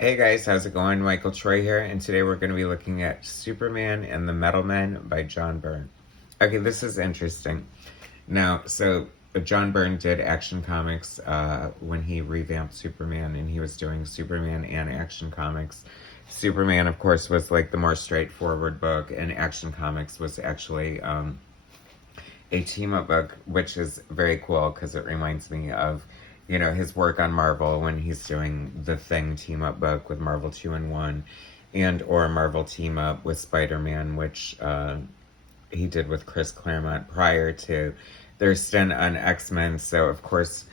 Hey guys, how's it going? Michael Troy here, and today we're going to be looking at Superman and the Metal Men by John Byrne. Okay, this is interesting. Now, John Byrne did Action Comics when he revamped Superman, and he was doing Superman and Action Comics. Superman, of course, was like the more straightforward book, and Action Comics was actually a team up book, which is very cool because it reminds me of, his work on Marvel when he's doing the Thing team up book with Marvel 2-in-1 and or Marvel team up with Spider-Man, which he did with Chris Claremont prior to their stint on X-Men. So, of course,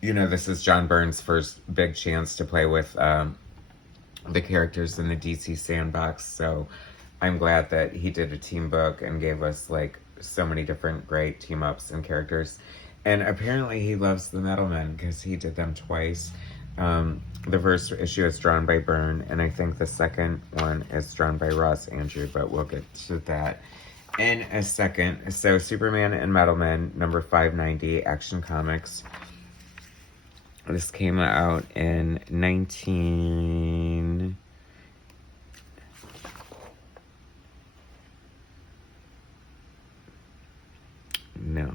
this is John Byrne's first big chance to play with the characters in the DC sandbox. So I'm glad that he did a team book and gave us like so many different great team ups and characters. And apparently he loves the Metal Men because he did them twice. The first issue is drawn by Byrne, and I think the second one is drawn by Ross Andru, but we'll get to that in a second. So Superman and Metal Men, number 590, Action Comics. This came out in 19... No.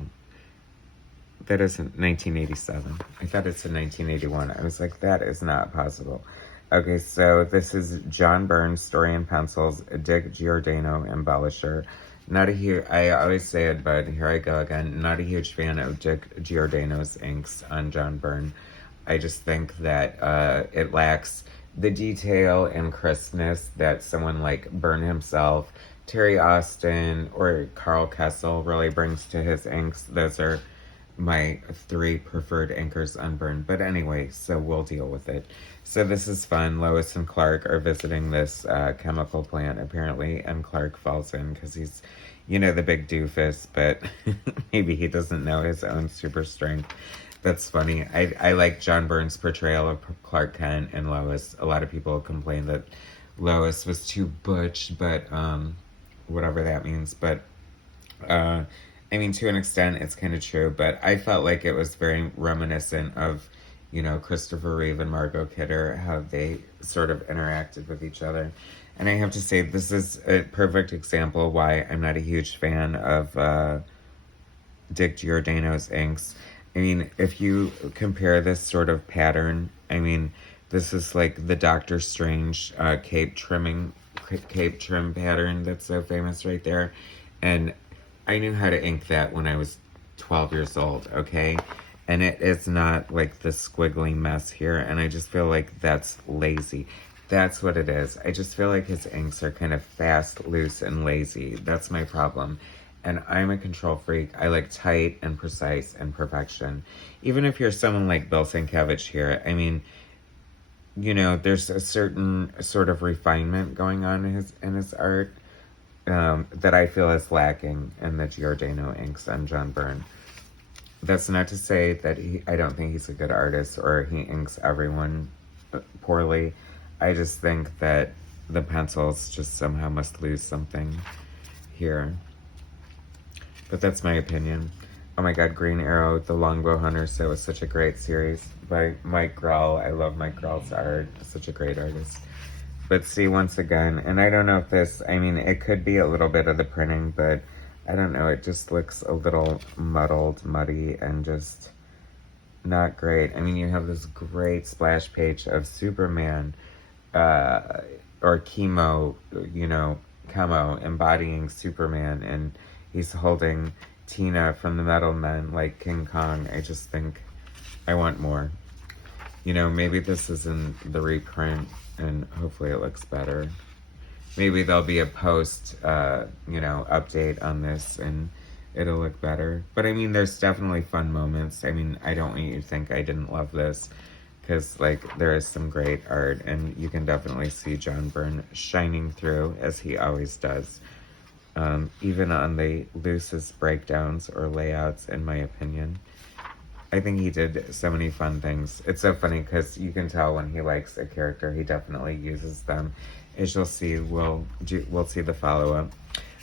That isn't 1987. I thought it's in 1981. I was like, that is not possible. Okay, so this is John Byrne, story and pencils, Dick Giordano, embellisher. Not a huge, I always say it, but here I go again. Not a huge fan of Dick Giordano's inks on John Byrne. I just think that it lacks the detail and crispness that someone like Byrne himself, Terry Austin, or Carl Kessel really brings to his inks. Those are my three preferred anchors on Byrne. But anyway, so we'll deal with it. So this is fun. Lois and Clark are visiting this chemical plant, apparently, and Clark falls in because he's, the big doofus, but maybe he doesn't know his own super strength. That's funny. I like John Byrne's portrayal of Clark Kent and Lois. A lot of people complain that Lois was too butch, but whatever that means. But I mean, to an extent, it's kind of true. But I felt like it was very reminiscent of, Christopher Reeve and Margot Kidder, how they sort of interacted with each other. And I have to say, this is a perfect example why I'm not a huge fan of Dick Giordano's inks. I mean, if you compare this sort of pattern, I mean, this is like the Doctor Strange cape trim pattern that's so famous right there. And I knew how to ink that when I was 12 years old, okay? And it is not like the squiggly mess here, and I just feel like that's lazy. That's what it is. I just feel like his inks are kind of fast, loose, and lazy. That's my problem. And I'm a control freak. I like tight and precise and perfection. Even if you're someone like Bill Sienkiewicz here, I mean, there's a certain sort of refinement going on in his art that I feel is lacking in the Giordano inks on John Byrne. That's not to say that I don't think he's a good artist or he inks everyone poorly. I just think that the pencils just somehow must lose something here. But that's my opinion. Oh my god, Green Arrow, The Longbow Hunters, that was such a great series by Mike Grell. I love Mike Grell's art. Such a great artist. But see, once again, and I don't know if this, I mean, it could be a little bit of the printing, but I don't know, it just looks a little muddled, muddy, and just not great. I mean, you have this great splash page of Superman, or Chemo, Chemo embodying Superman, and he's holding Tina from the Metal Men like King Kong. I just think I want more. Maybe this isn't the reprint, and hopefully it looks better. Maybe there'll be a post, update on this, and it'll look better. But I mean, there's definitely fun moments. I mean, I don't want you to think I didn't love this, because, there is some great art, and you can definitely see John Byrne shining through, as he always does. Even on the loosest breakdowns or layouts, in my opinion. I think he did so many fun things. It's so funny because you can tell when he likes a character, he definitely uses them. As you'll see, we'll see the follow-up.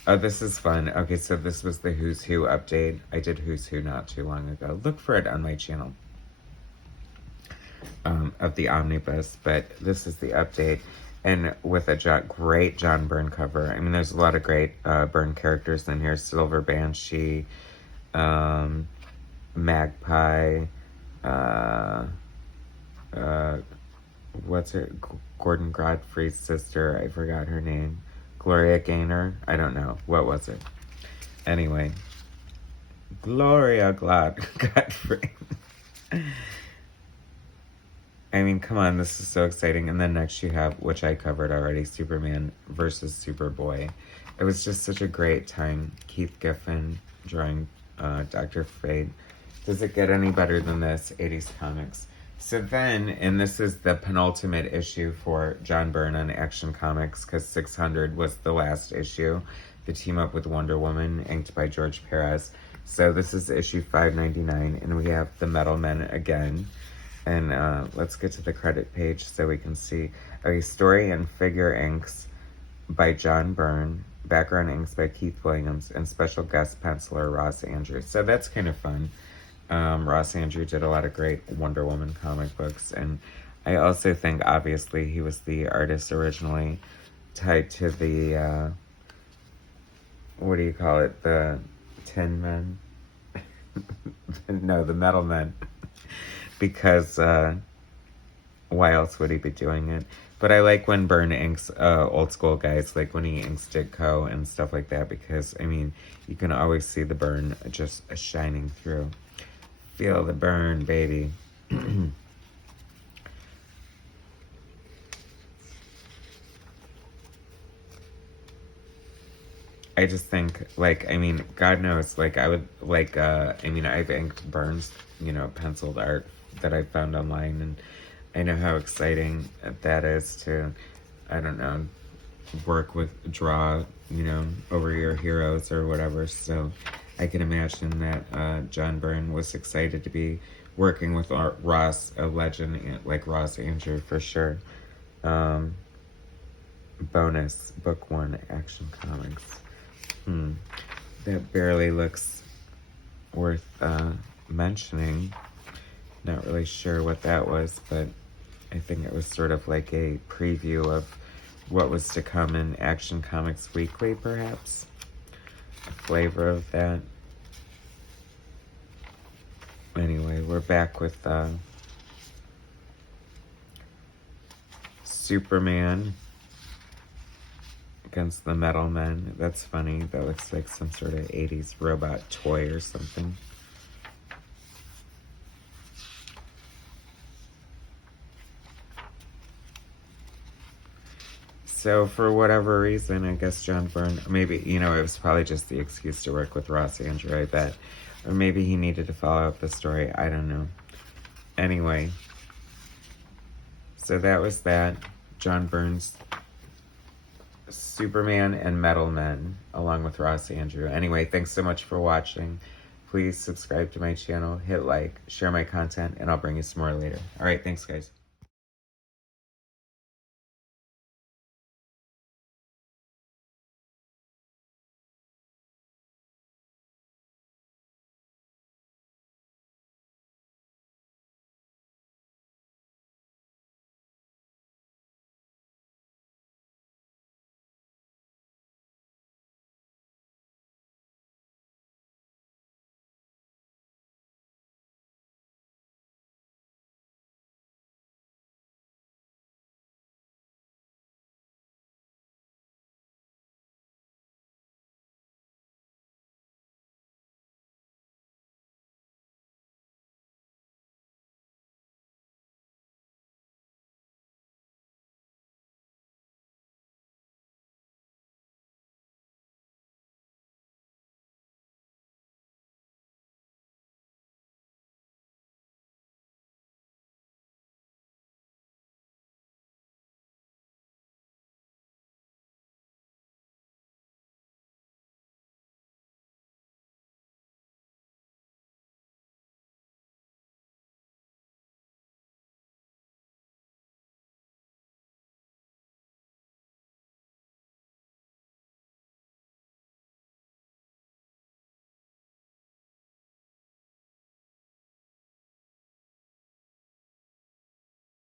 Oh, this is fun. Okay, so this was the Who's Who update. I did Who's Who not too long ago. Look for it on my channel. of the omnibus, but this is the update. And with a great John Byrne cover. I mean, there's a lot of great Byrne characters in here. Silver Banshee, Magpie, what's it? Gordon Godfrey's sister. I forgot her name. Gloria Gaynor. I don't know. What was it? Anyway. Gloria Godfrey. I mean, come on, this is so exciting. And then next you have, which I covered already, Superman versus Superboy. It was just such a great time. Keith Giffen drawing Dr. Fate. Does it get any better than this? 80s Comics. So then, and this is the penultimate issue for John Byrne on Action Comics, because 600 was the last issue. The team up with Wonder Woman, inked by George Perez. So this is issue 599, and we have the Metal Men again. And let's get to the credit page so we can see. Okay, story and figure inks by John Byrne, background inks by Keith Williams, and special guest penciler Ross Andru. So that's kind of fun. Ross Andru did a lot of great Wonder Woman comic books, and I also think, obviously, he was the artist originally tied to the, what do you call it, the Tin Men? No, the Metal Men. Because why else would he be doing it? But I like when Byrne inks old school guys, like when he inks Ditko and stuff like that, because, I mean, you can always see the Byrne just shining through. Feel the burn, baby. I just think, like, I mean, God knows, like, I would, like, I mean, I've inked Byrne's, you know, penciled art that I found online, and I know how exciting that is to, I don't know, draw, you know, over your heroes or whatever. So I can imagine that John Byrne was excited to be working with Ross, a legend like Ross Andru, for sure. Bonus, book 1, Action Comics. That barely looks worth mentioning. Not really sure what that was, but I think it was sort of like a preview of what was to come in Action Comics Weekly, perhaps. A flavor of that. Anyway, we're back with Superman against the Metal Men. That's funny. That looks like some sort of 80s robot toy or something. So for whatever reason, I guess John Byrne, maybe, you know, it was probably just the excuse to work with Ross Andru, I bet. Or maybe he needed to follow up the story. I don't know. Anyway. So that was that. John Byrne's Superman and Metal Men, along with Ross Andru. Anyway, thanks so much for watching. Please subscribe to my channel, hit like, share my content, and I'll bring you some more later. All right, thanks, guys.